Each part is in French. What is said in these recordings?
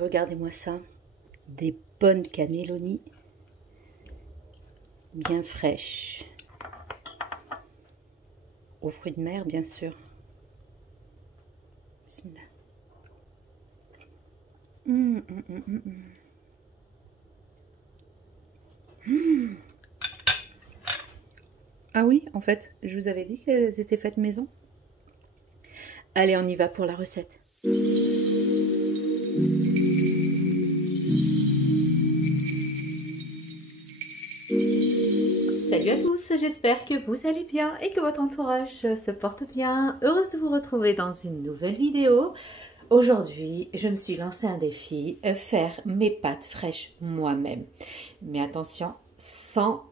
regardez-moi ça. Des bonnes cannelloni bien fraîches. Aux fruits de mer, bien sûr. Bismillah. Ah oui, en fait, je vous avais dit qu'elles étaient faites maison. Allez, on y va pour la recette. Salut à tous, j'espère que vous allez bien et que votre entourage se porte bien. Heureuse de vous retrouver dans une nouvelle vidéo. Aujourd'hui, je me suis lancé un défi, faire mes pâtes fraîches moi-même. Mais attention, sans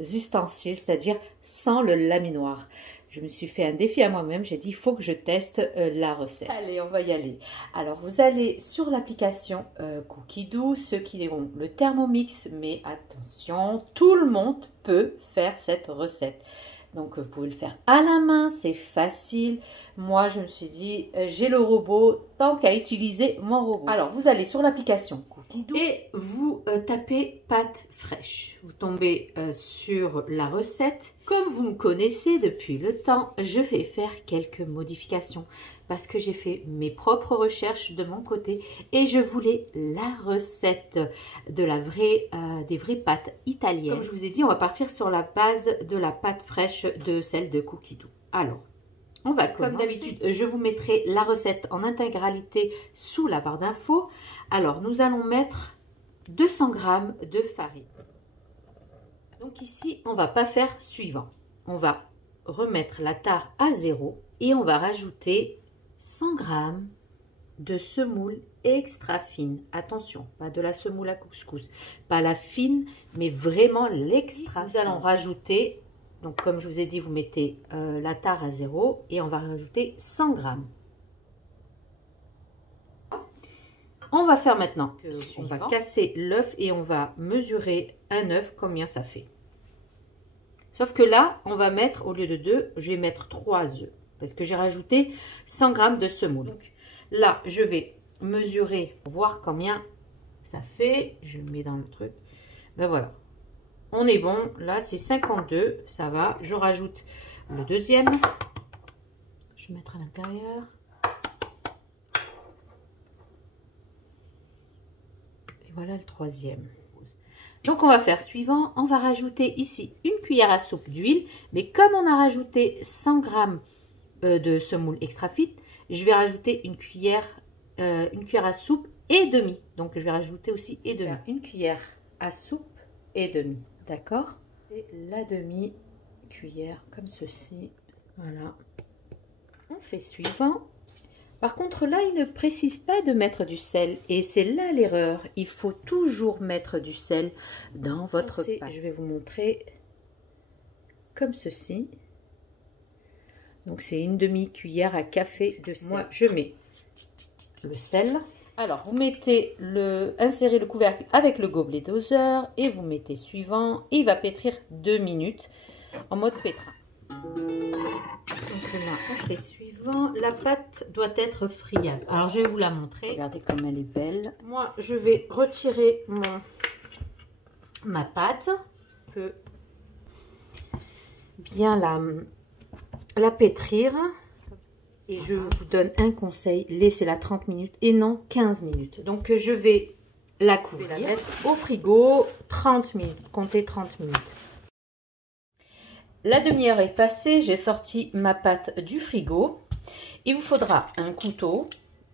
ustensiles, c'est-à-dire sans le laminoir. Je me suis fait un défi à moi-même, j'ai dit il faut que je teste la recette. Allez, on va y aller. Alors, vous allez sur l'application Cookidoo, ceux qui ont le Thermomix, mais attention, tout le monde peut faire cette recette. Donc, vous pouvez le faire à la main, c'est facile. Moi, je me suis dit, j'ai le robot, tant qu'à utiliser mon robot. Alors, vous allez sur l'application Cookidoo et vous tapez pâtes fraîches. Vous tombez sur la recette. Comme vous me connaissez depuis le temps, je vais faire quelques modifications parce que j'ai fait mes propres recherches de mon côté et je voulais la recette de des vraies pâtes italiennes. Comme je vous ai dit, on va partir sur la base de la pâte fraîche de celle de Cookidoo. Alors, on va commencer. Comme d'habitude, je vous mettrai la recette en intégralité sous la barre d'infos. Alors, nous allons mettre 200 g de farine. Donc ici, on ne va pas faire suivant. On va remettre la tare à 0 et on va rajouter 100 g de semoule extra fine. Attention, pas de la semoule à couscous, pas la fine, mais vraiment l'extra. Nous allons rajouter, donc comme je vous ai dit, vous mettez la tare à 0 et on va rajouter 100 g. On va faire maintenant, on va casser l'œuf et on va mesurer un œuf, combien ça fait. Sauf que là, on va mettre, au lieu de 2, je vais mettre 3 œufs. Parce que j'ai rajouté 100 g de semoule. Donc là, je vais mesurer pour voir combien ça fait. Je le mets dans le truc. Ben voilà. On est bon. Là, c'est 52. Ça va. Je rajoute le deuxième. Je vais mettre à l'intérieur. Et voilà le troisième. Donc, on va faire suivant. On va rajouter ici une cuillère à soupe d'huile. Mais comme on a rajouté 100 g de semoule extra fine, je vais rajouter une cuillère à soupe et demi. Donc, je vais rajouter aussi et demi. Une cuillère à soupe et demi. D'accord? Et la demi-cuillère comme ceci. Voilà. On fait suivant. Par contre, là, il ne précise pas de mettre du sel. Et c'est là l'erreur. Il faut toujours mettre du sel dans votre pâte. Je vais vous montrer comme ceci. Donc, c'est une demi-cuillère à café de sel. Moi, je mets le sel. Alors, vous mettez insérez le couvercle avec le gobelet doseur et vous mettez suivant. Et il va pétrir 2 minutes en mode pétrin. Donc là, on fait suivant. La pâte doit être friable. Alors, je vais vous la montrer. Regardez comme elle est belle. Moi, je vais retirer ma pâte. Je peux bien la pétrir et je vous donne un conseil, laissez-la 30 minutes et non 15 minutes. Donc je vais la couvrir, la mettre au frigo 30 minutes, comptez 30 minutes. La demi-heure est passée, j'ai sorti ma pâte du frigo. Il vous faudra un couteau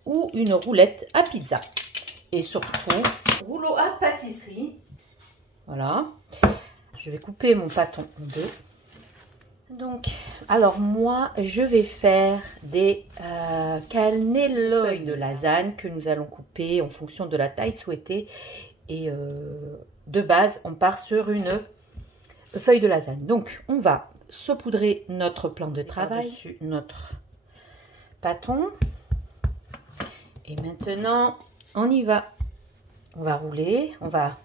ou une roulette à pizza et surtout rouleau à pâtisserie. Voilà, je vais couper mon pâton en deux. Donc, alors moi, je vais faire des cannelloni de lasagne que nous allons couper en fonction de la taille souhaitée. Et de base, on part sur une feuille de lasagne. Donc, on va saupoudrer notre plan de travail sur notre pâton. Et maintenant, on y va. On va rouler, on va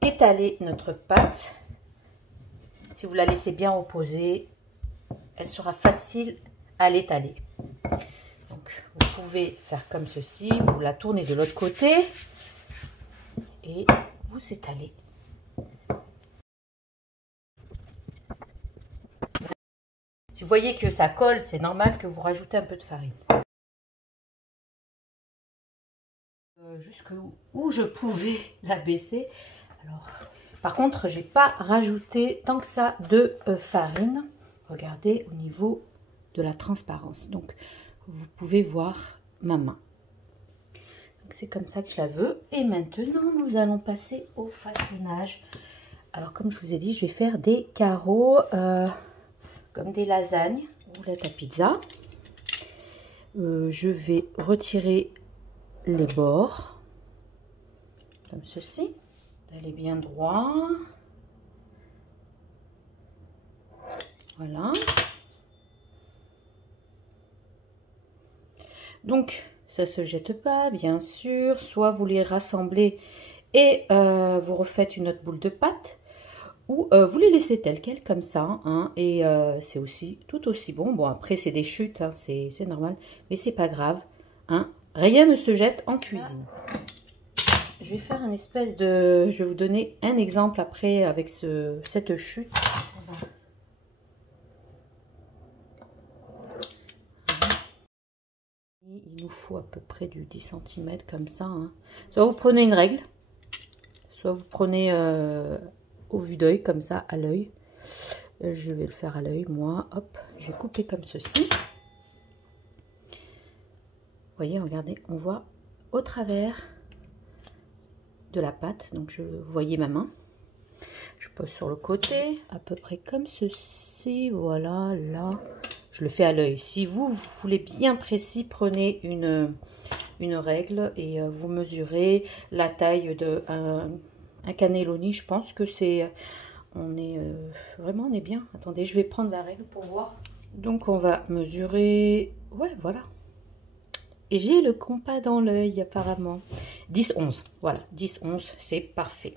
étaler notre pâte. Si vous la laissez bien reposer, elle sera facile à l'étaler. Donc vous pouvez faire comme ceci, vous la tournez de l'autre côté et vous étalez. Si vous voyez que ça colle, c'est normal que vous rajoutez un peu de farine. Jusqu'où je pouvais la baisser. Alors, par contre, j'ai pas rajouté tant que ça de farine. Regardez au niveau de la transparence. Donc, vous pouvez voir ma main. C'est comme ça que je la veux. Et maintenant, nous allons passer au façonnage. Alors, comme je vous ai dit, je vais faire des carreaux comme des lasagnes, roulettes à pizza. Je vais retirer les bords comme ceci, d'aller bien droit. Voilà. Donc ça se jette pas, bien sûr. Soit vous les rassemblez et vous refaites une autre boule de pâte, ou vous les laissez telles quelles comme ça, hein, et c'est aussi tout aussi bon. Bon, après c'est des chutes, hein, c'est normal, mais c'est pas grave, hein. Rien ne se jette en cuisine. Je vais faire une espèce de... Je vais vous donner un exemple après avec cette chute. Il nous faut à peu près du 10 cm comme ça, hein. Soit vous prenez une règle, soit vous prenez au vue d'œil comme ça, à l'œil. Je vais le faire à l'œil, moi. Hop, je vais couper comme ceci. Vous voyez, regardez, on voit au travers de la pâte. Donc, vous voyez ma main. Je pose sur le côté, à peu près comme ceci. Voilà, là. Je le fais à l'œil. Si vous voulez bien précis, prenez une règle et vous mesurez la taille de un cannelloni. Je pense que c'est... On est bien. Attendez, je vais prendre la règle pour voir. Donc, on va mesurer... Ouais, voilà. Et j'ai le compas dans l'œil apparemment. 10-11, voilà, 10-11, c'est parfait.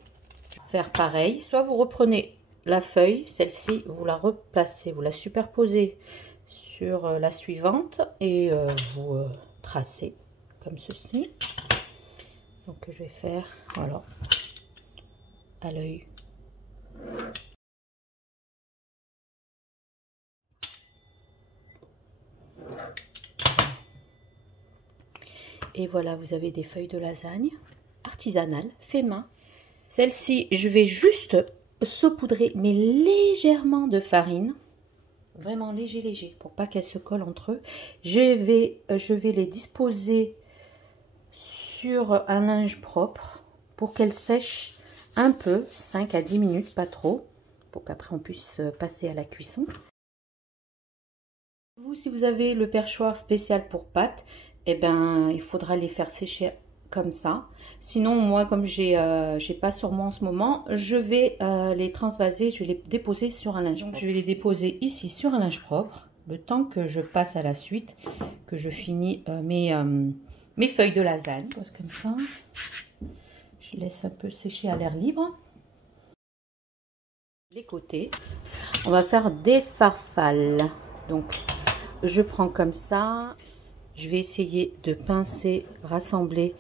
Faire pareil, soit vous reprenez la feuille, celle-ci, vous la replacez, vous la superposez sur la suivante et vous tracez comme ceci. Donc je vais faire, voilà, à l'œil. Et voilà, vous avez des feuilles de lasagne artisanales, fait main. Celle-ci, je vais juste saupoudrer, mais légèrement de farine. Vraiment léger, pour pas qu'elles se collent entre eux. Je vais les disposer sur un linge propre pour qu'elles sèchent un peu, 5 à 10 minutes, pas trop, pour qu'après on puisse passer à la cuisson. Vous, si vous avez le perchoir spécial pour pâtes, eh ben, il faudra les faire sécher comme ça. Sinon, moi, comme j'ai pas sur moi en ce moment, je vais les transvaser, je vais les déposer sur un linge propre. Je vais les déposer ici sur un linge propre, le temps que je passe à la suite, que je finis mes feuilles de lasagne. Comme ça, je laisse un peu sécher à l'air libre. Les côtés, on va faire des farfales. Donc, je prends comme ça. Je vais essayer de pincer, rassembler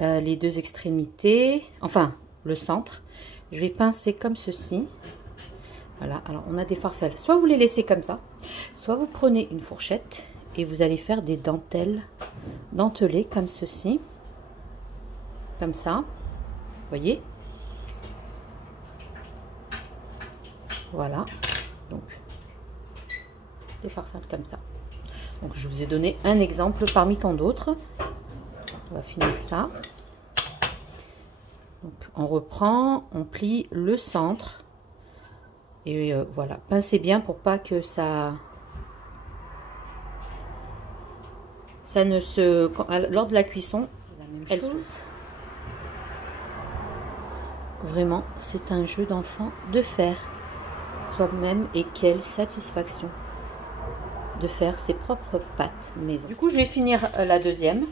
les deux extrémités, enfin le centre. Je vais pincer comme ceci. Voilà, alors on a des farfales. Soit vous les laissez comme ça, soit vous prenez une fourchette et vous allez faire des dentelles dentelées comme ceci. Comme ça, vous voyez. Voilà, donc des farfales comme ça. Donc je vous ai donné un exemple parmi tant d'autres. On va finir ça. Donc on reprend, on plie le centre. Et voilà, pincez bien pour pas que ça ne se... Lors de la cuisson, la même chose. Vraiment, c'est un jeu d'enfant de faire soi-même et quelle satisfaction de faire ses propres pâtes maison. Du coup, je vais finir la deuxième.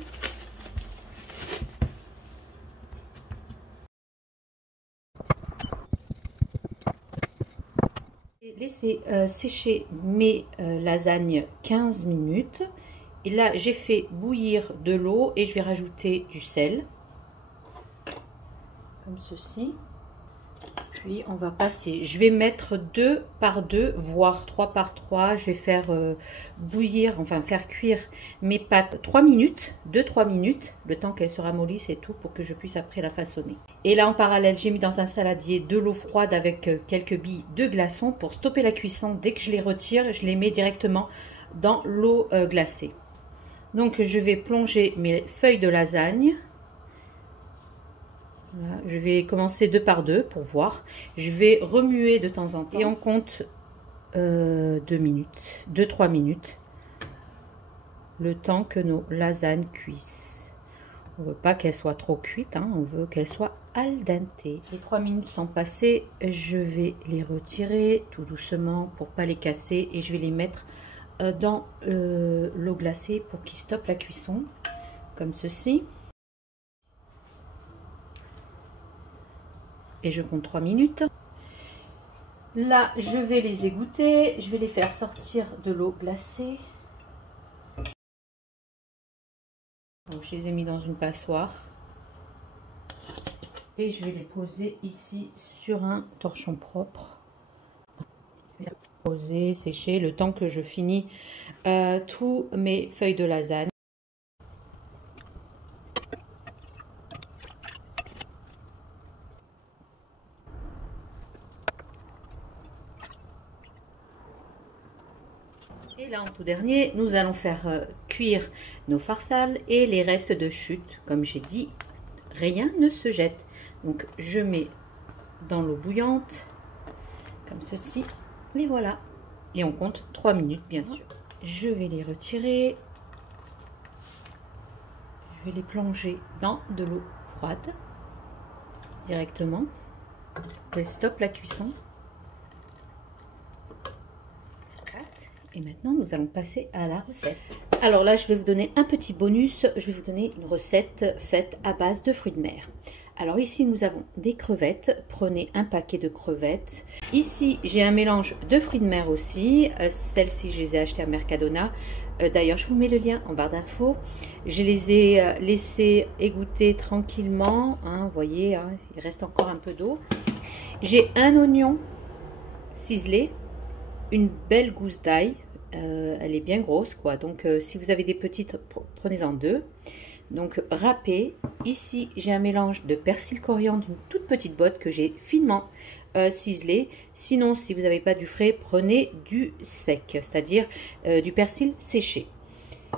Laisser sécher mes lasagnes 15 minutes Et là, j'ai fait bouillir de l'eau et je vais rajouter du sel. Comme ceci. Puis on va passer, je vais mettre 2 par 2, voire 3 par 3. Je vais faire bouillir, enfin faire cuire mes pâtes 3 minutes, 2-3 minutes, le temps qu'elles se ramollissent et tout, pour que je puisse après la façonner. Et là en parallèle, j'ai mis dans un saladier de l'eau froide avec quelques billes de glaçons pour stopper la cuisson. Dès que je les retire, je les mets directement dans l'eau glacée. Donc je vais plonger mes feuilles de lasagne. Voilà, je vais commencer 2 par 2 pour voir. Je vais remuer de temps en temps. Et on compte 2 minutes, 2-3 minutes. Le temps que nos lasagnes cuisent. On ne veut pas qu'elles soient trop cuites, hein, on veut qu'elles soient al dente. Les 3 minutes sont passées, je vais les retirer tout doucement pour ne pas les casser. Et je vais les mettre dans l'eau glacée pour qu'ils stoppent la cuisson. Comme ceci. Et je compte 3 minutes. Là, je vais les égoutter. Je vais les faire sortir de l'eau glacée. Donc, je les ai mis dans une passoire. Et je vais les poser ici sur un torchon propre. Poser, sécher, le temps que je finis tous mes feuilles de lasagne. Et là, en tout dernier, nous allons faire cuire nos farfales et les restes de chute. Comme j'ai dit, rien ne se jette. Donc, je mets dans l'eau bouillante, comme ceci. Et voilà. Et on compte 3 minutes, bien sûr. Je vais les retirer. Je vais les plonger dans de l'eau froide, directement. Elle stoppe la cuisson. Et maintenant, nous allons passer à la recette. Alors là, je vais vous donner un petit bonus. Je vais vous donner une recette faite à base de fruits de mer. Alors ici, nous avons des crevettes. Prenez un paquet de crevettes. Ici, j'ai un mélange de fruits de mer aussi. Celles-ci, je les ai achetées à Mercadona. D'ailleurs, je vous mets le lien en barre d'infos. Je les ai laissés égoutter tranquillement. Hein, vous voyez, hein, il reste encore un peu d'eau. J'ai un oignon ciselé. Une belle gousse d'ail, elle est bien grosse quoi, donc si vous avez des petites, prenez-en 2. Donc râpé, ici j'ai un mélange de persil coriandre, une toute petite botte que j'ai finement ciselée. Sinon si vous n'avez pas du frais, prenez du sec, c'est-à-dire du persil séché.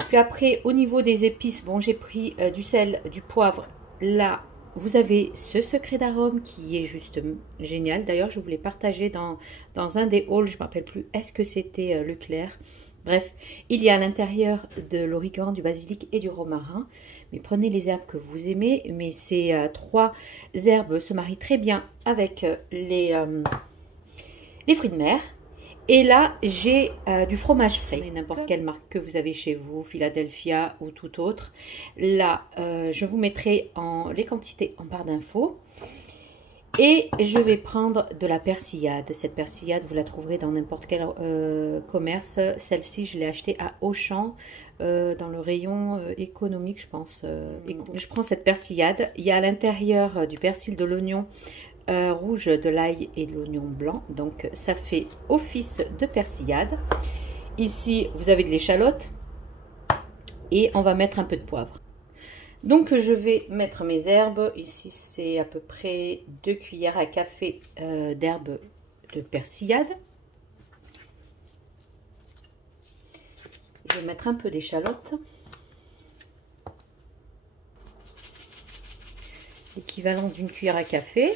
Puis après au niveau des épices, bon j'ai pris du sel, du poivre, là. Vous avez ce secret d'arôme qui est juste génial. D'ailleurs, je voulais partager dans un des hauls, je ne me rappelle plus, est-ce que c'était Leclerc? Bref, il y a à l'intérieur de l'origan, du basilic et du romarin. Mais prenez les herbes que vous aimez. Mais ces 3 herbes se marient très bien avec les fruits de mer. Et là, j'ai du fromage frais, n'importe quelle marque que vous avez chez vous, Philadelphia ou tout autre. Là, je vous mettrai les quantités en barre d'infos. Et je vais prendre de la persillade. Cette persillade, vous la trouverez dans n'importe quel commerce. Celle-ci, je l'ai achetée à Auchan, dans le rayon économique, je pense. Je prends cette persillade. Il y a à l'intérieur du persil, de l'oignon rouge, de l'ail et de l'oignon blanc. Donc, ça fait office de persillade. Ici, vous avez de l'échalote. Et on va mettre un peu de poivre. Donc, je vais mettre mes herbes. Ici, c'est à peu près 2 cuillères à café d'herbes de persillade. Je vais mettre un peu d'échalote. L'équivalent d'une cuillère à café.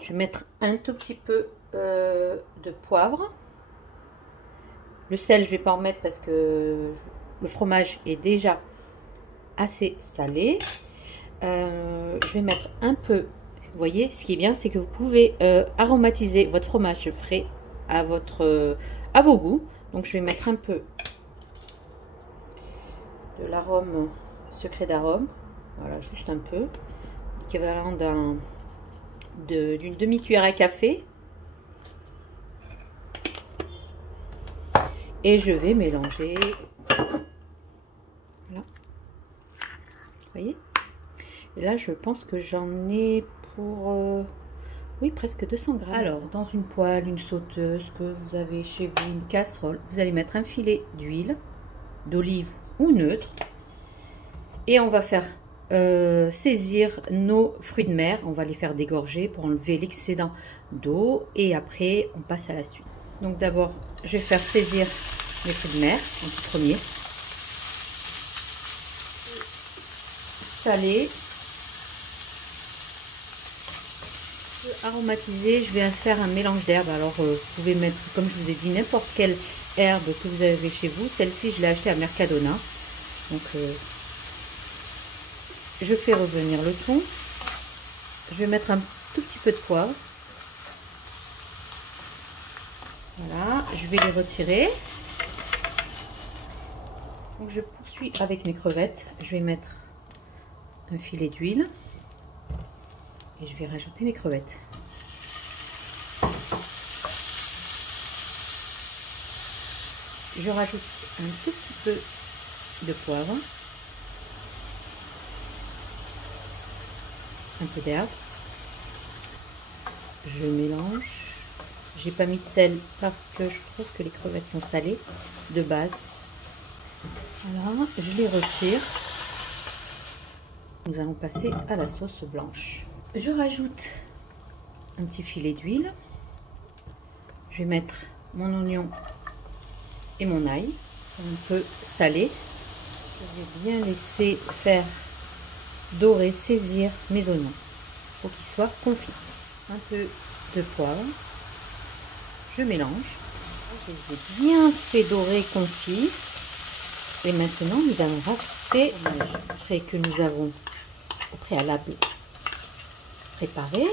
Je vais mettre un tout petit peu de poivre. Le sel, je ne vais pas en mettre parce que le fromage est déjà assez salé. Je vais mettre un peu, vous voyez, ce qui est bien, c'est que vous pouvez aromatiser votre fromage frais à vos goûts. Donc je vais mettre un peu de l'arôme, secret d'arôme, voilà, juste un peu, l'équivalent d'une demi-cuillère à café. Et je vais mélanger Et là, je pense que j'en ai pour, oui, presque 200 grammes. Alors, dans une poêle, une sauteuse, que vous avez chez vous, une casserole, vous allez mettre un filet d'huile, d'olive ou neutre. Et on va faire saisir nos fruits de mer. On va les faire dégorger pour enlever l'excédent d'eau. Et après, on passe à la suite. Donc d'abord, je vais faire saisir mes fruits de mer en tout premier. Salé. Aromatisé, je vais faire un mélange d'herbes. Alors vous pouvez mettre, comme je vous ai dit, n'importe quelle herbe que vous avez chez vous. Celle-ci, je l'ai achetée à Mercadona. Donc je fais revenir le tout. Je vais mettre un tout petit peu de poivre. Voilà, je vais les retirer. Donc je poursuis avec mes crevettes. Je vais mettre un filet d'huile et je vais rajouter mes crevettes. Je rajoute un tout petit peu de poivre, un peu d'herbe. Je mélange. J'ai pas mis de sel parce que je trouve que les crevettes sont salées de base. Voilà, je les retire. Nous allons passer à la sauce blanche. Je rajoute un petit filet d'huile. Je vais mettre mon oignon et mon ail, un peu salé. Je vais bien laisser faire dorer, saisir mes oignons pour qu'ils soient confits. Un peu de poivre. Je mélange. Je les ai bien fait dorer, confits. Et maintenant, nous allons rajouter le fromage frais que nous avons au préalable préparé.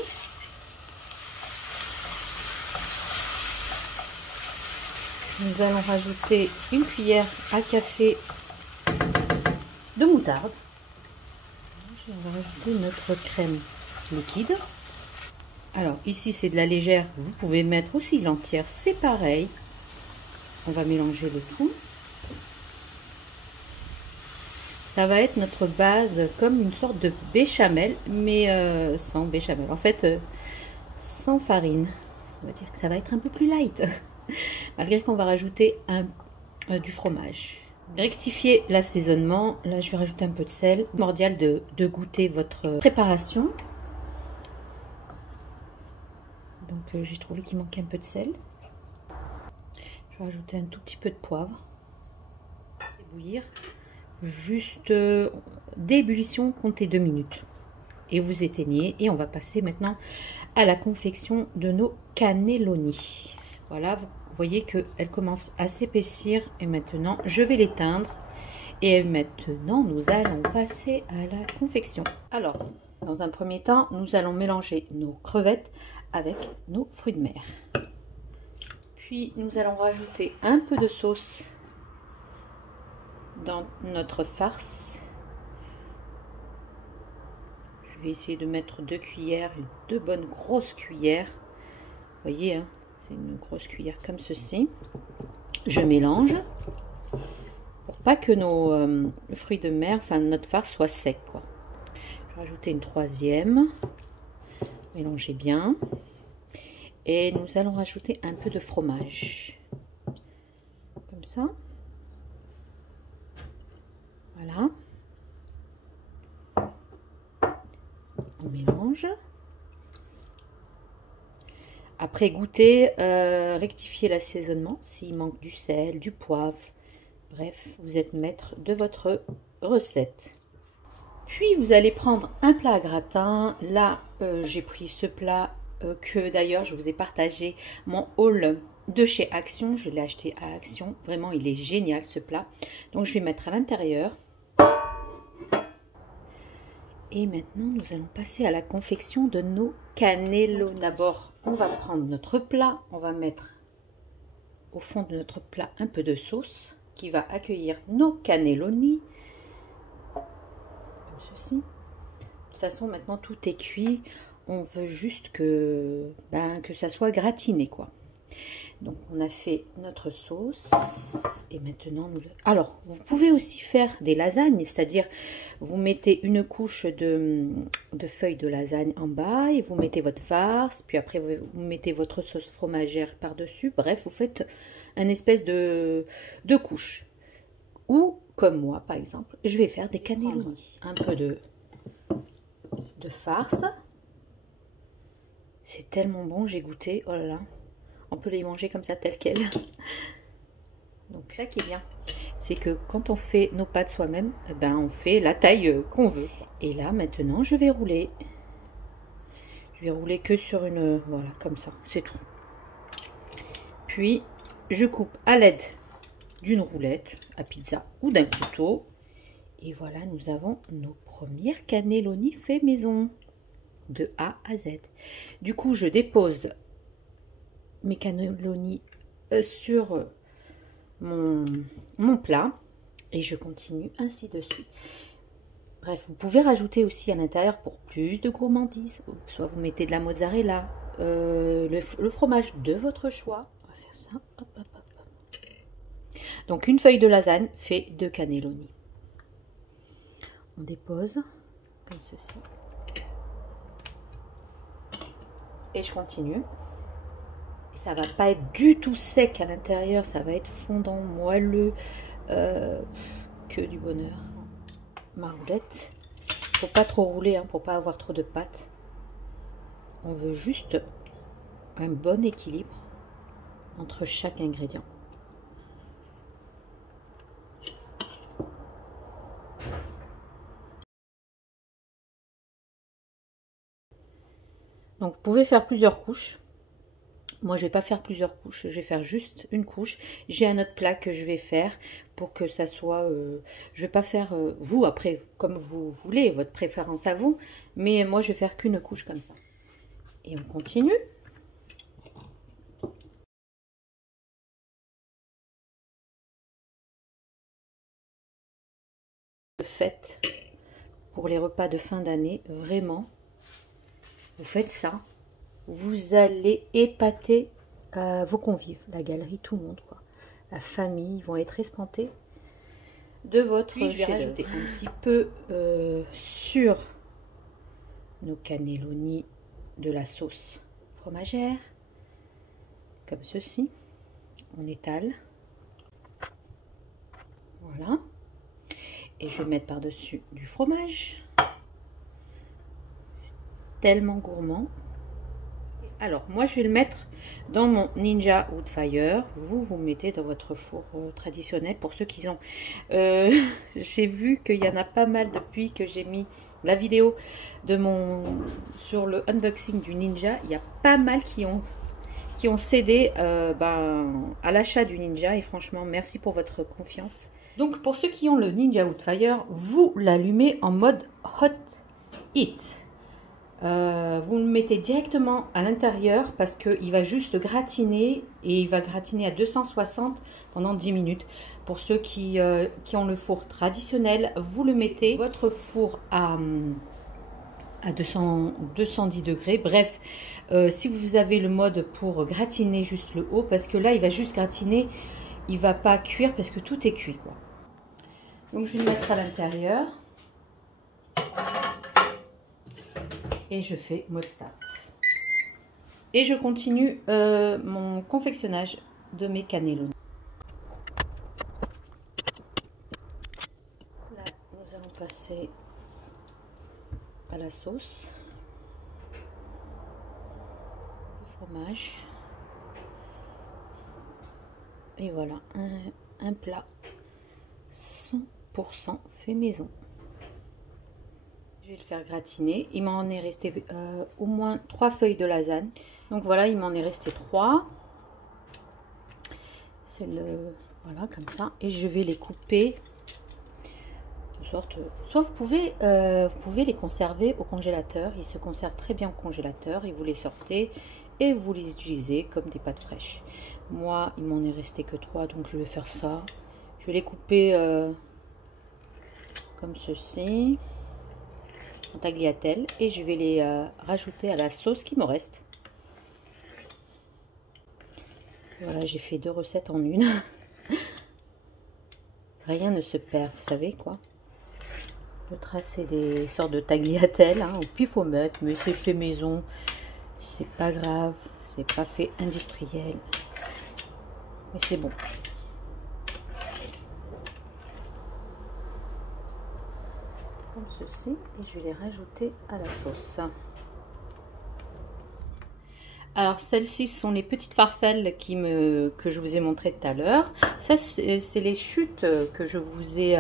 Nous allons rajouter une cuillère à café de moutarde. On va rajouter notre crème liquide. Alors ici c'est de la légère, vous pouvez mettre aussi l'entière, c'est pareil. On va mélanger le tout. Ça va être notre base comme une sorte de béchamel, mais sans béchamel. En fait, sans farine. On va dire que ça va être un peu plus light. Malgré qu'on va rajouter du fromage. Rectifier l'assaisonnement. Là, je vais rajouter un peu de sel. Primordial de goûter votre préparation. Donc, j'ai trouvé qu'il manquait un peu de sel. Je vais rajouter un tout petit peu de poivre. Bouillir. Juste d'ébullition, comptez 2 minutes. Et vous éteignez. Et on va passer maintenant à la confection de nos cannelloni. Voilà, vous voyez qu'elle commence à s'épaissir. Et maintenant, je vais l'éteindre. Et maintenant, nous allons passer à la confection. Alors, dans un premier temps, nous allons mélanger nos crevettes avec nos fruits de mer. Puis, nous allons rajouter un peu de sauce dans notre farce. Je vais essayer de mettre 2 cuillères, 2 bonnes grosses cuillères. Vous voyez, hein, c'est une grosse cuillère comme ceci. Je mélange pour pas que nos fruits de mer, enfin notre farce soit sec, quoi. Je vais rajouter une 3e. Mélangez bien. Et nous allons rajouter un peu de fromage. Comme ça. Voilà. On mélange. Après goûter, rectifier l'assaisonnement s'il manque du sel, du poivre. Bref, vous êtes maître de votre recette. Puis vous allez prendre un plat à gratin. Là, j'ai pris ce plat que d'ailleurs je vous ai partagé mon haul de chez Action. Je l'ai acheté à Action. Vraiment, il est génial ce plat. Donc je vais mettre à l'intérieur. Et maintenant, nous allons passer à la confection de nos cannelloni. D'abord, on va prendre notre plat. On va mettre au fond de notre plat un peu de sauce qui va accueillir nos cannelloni. Comme ceci. De toute façon, maintenant, tout est cuit. On veut juste que ça soit gratiné, quoi. Donc on a fait notre sauce et maintenant nous... Alors vous pouvez aussi faire des lasagnes, c'est-à-dire vous mettez une couche de feuilles de lasagne en bas et vous mettez votre farce, puis après vous mettez votre sauce fromagère par-dessus. Bref, vous faites un espèce de couche. Ou comme moi par exemple, je vais faire des cannelloni. Un peu de farce. C'est tellement bon, j'ai goûté, oh là là. On peut les manger comme ça, tel quel. Donc ça qui est bien, c'est que quand on fait nos pâtes soi-même, eh ben, on fait la taille qu'on veut. Et là, maintenant, je vais rouler. Je vais rouler que sur une... Voilà, comme ça, c'est tout. Puis, je coupe à l'aide d'une roulette à pizza ou d'un couteau. Et voilà, nous avons nos premières cannelloni fait maison. De A à Z. Du coup, je dépose mes cannelloni sur mon plat et je continue ainsi de suite. Bref, vous pouvez rajouter aussi à l'intérieur pour plus de gourmandise, soit vous mettez de la mozzarella, le fromage de votre choix. On va faire ça. Hop, hop, hop. Donc une feuille de lasagne fait 2 cannelloni. On dépose comme ceci. Et je continue. Ça va pas être du tout sec à l'intérieur, ça va être fondant, moelleux, que du bonheur. Ma roulette, faut pas trop rouler, hein, pour pas avoir trop de pâte. On veut juste un bon équilibre entre chaque ingrédient. Donc vous pouvez faire plusieurs couches. Moi, je vais pas faire plusieurs couches, je vais faire juste une couche. J'ai un autre plat que je vais faire pour que ça soit... je vais pas faire... vous, après, comme vous voulez, votre préférence à vous. Mais moi, je vais faire qu'une couche comme ça. Et on continue. Faites pour les repas de fin d'année, vraiment, vous faites ça. Vous allez épater vos convives, la galerie, tout le monde, quoi. La famille, ils vont être espantés de votre chef-d'œuvre. Je vais rajouter un petit peu sur nos cannelloni de la sauce fromagère, comme ceci. On étale. Voilà. Et je vais mettre par-dessus du fromage. C'est tellement gourmand. Alors, moi, je vais le mettre dans mon Ninja Woodfire. Vous mettez dans votre four traditionnel. Pour ceux qui ont... j'ai vu qu'il y en a pas mal depuis que j'ai mis la vidéo de sur le unboxing du Ninja. Il y a pas mal qui ont cédé à l'achat du Ninja. Et franchement, merci pour votre confiance. Donc, pour ceux qui ont le Ninja Woodfire, vous l'allumez en mode Hot Heat. Vous le mettez directement à l'intérieur parce qu'il va juste gratiner et il va gratiner à 260 pendant 10 minutes. Pour ceux qui ont le four traditionnel, vous le mettez votre four à 210 degrés. Bref, si vous avez le mode pour gratiner juste le haut, parce que là il va juste gratiner, il va pas cuire parce que tout est cuit, quoi. Donc je vais le mettre à l'intérieur. Et je fais mode start. Et je continue mon confectionnage de mes cannelloni. Là, nous allons passer à la sauce. Le fromage. Et voilà, un plat 100% fait maison. Je vais le faire gratiner. Il m'en est resté au moins 3 feuilles de lasagne. Donc voilà, il m'en est resté 3. C'est voilà, comme ça. Et je vais les couper de sorte... Soit vous pouvez les conserver au congélateur. Ils se conservent très bien au congélateur. Et vous les sortez et vous les utilisez comme des pâtes fraîches. Moi, il m'en est resté que 3. Donc je vais faire ça. Je vais les couper comme ceci. En tagliatelle, et je vais les rajouter à la sauce qui me reste. Voilà, j'ai fait 2 recettes en une. Rien ne se perd, vous savez quoi. Je tracer des sortes de tagliatelles hein, au pifomètre, mais c'est fait maison. C'est pas grave, c'est pas fait industriel. Mais c'est bon. Comme ceci, et je vais les rajouter à la sauce. Alors celles-ci sont les petites farfelles que je vous ai montré tout à l'heure. Ça c'est les chutes que je vous ai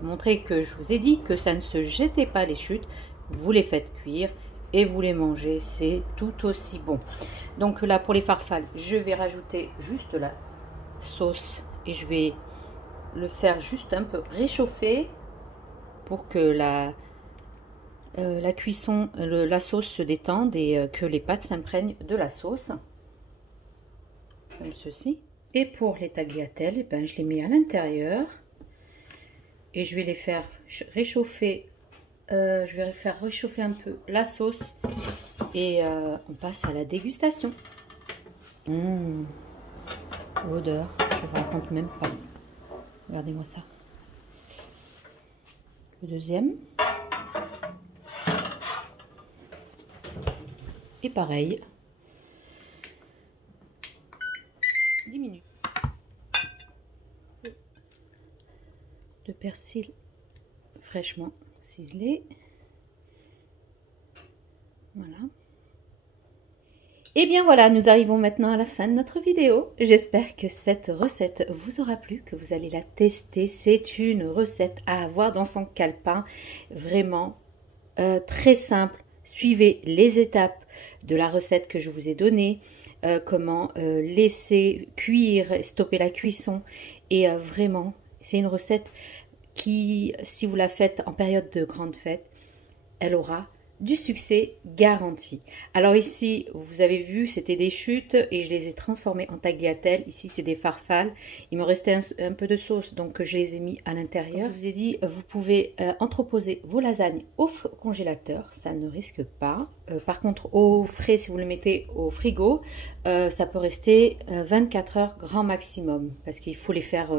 montré, que je vous ai dit que ça ne se jetait pas les chutes. Vous les faites cuire et vous les mangez, c'est tout aussi bon. Donc là pour les farfales, je vais rajouter juste la sauce et je vais le faire juste un peu réchauffer pour que la cuisson, la sauce se détende et que les pâtes s'imprègnent de la sauce, comme ceci. Et pour les tagliatelles, eh ben, je les mets à l'intérieur et je vais les faire réchauffer. Je vais faire réchauffer un peu la sauce et on passe à la dégustation. L'odeur, je vous raconte même pas. Regardez-moi ça. Le deuxième. Et pareil, 10 minutes. De persil fraîchement ciselé. Voilà. Et bien voilà, nous arrivons maintenant à la fin de notre vidéo. J'espère que cette recette vous aura plu, que vous allez la tester. C'est une recette à avoir dans son calepin. Vraiment très simple. Suivez les étapes de la recette que je vous ai donnée, comment laisser cuire, stopper la cuisson, et vraiment c'est une recette qui, si vous la faites en période de grande fête, elle aura du succès garanti. Alors ici, vous avez vu, c'était des chutes et je les ai transformées en tagliatelles. Ici, c'est des farfales. Il me restait un peu de sauce, donc je les ai mis à l'intérieur. Je vous ai dit, vous pouvez entreposer vos lasagnes au congélateur, ça ne risque pas. Par contre, au frais, si vous le mettez au frigo, ça peut rester 24 heures grand maximum, parce qu'il faut les faire,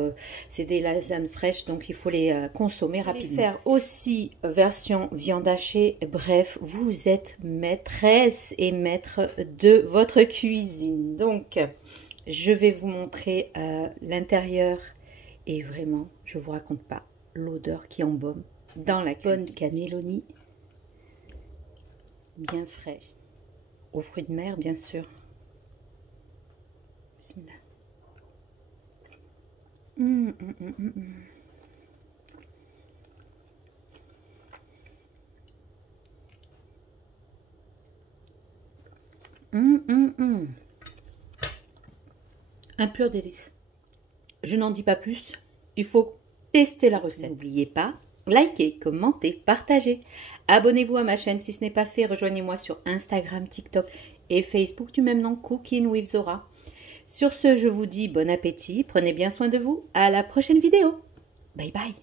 c'est des lasagnes fraîches, donc il faut les consommer rapidement. Les faire aussi version viande hachée, bref, vous êtes maîtresse et maître de votre cuisine. Donc, je vais vous montrer l'intérieur et vraiment, je vous raconte pas l'odeur qui embaume dans la cuisine. Bonne cannelloni, bien frais, aux fruits de mer bien sûr. Bismillah. Un pur délice. Je n'en dis pas plus. Il faut tester la recette. N'oubliez pas, likez, commentez, partagez. Abonnez-vous à ma chaîne si ce n'est pas fait. Rejoignez-moi sur Instagram, TikTok et Facebook du même nom, Cooking with Zora. Sur ce, je vous dis bon appétit. Prenez bien soin de vous. À la prochaine vidéo. Bye bye.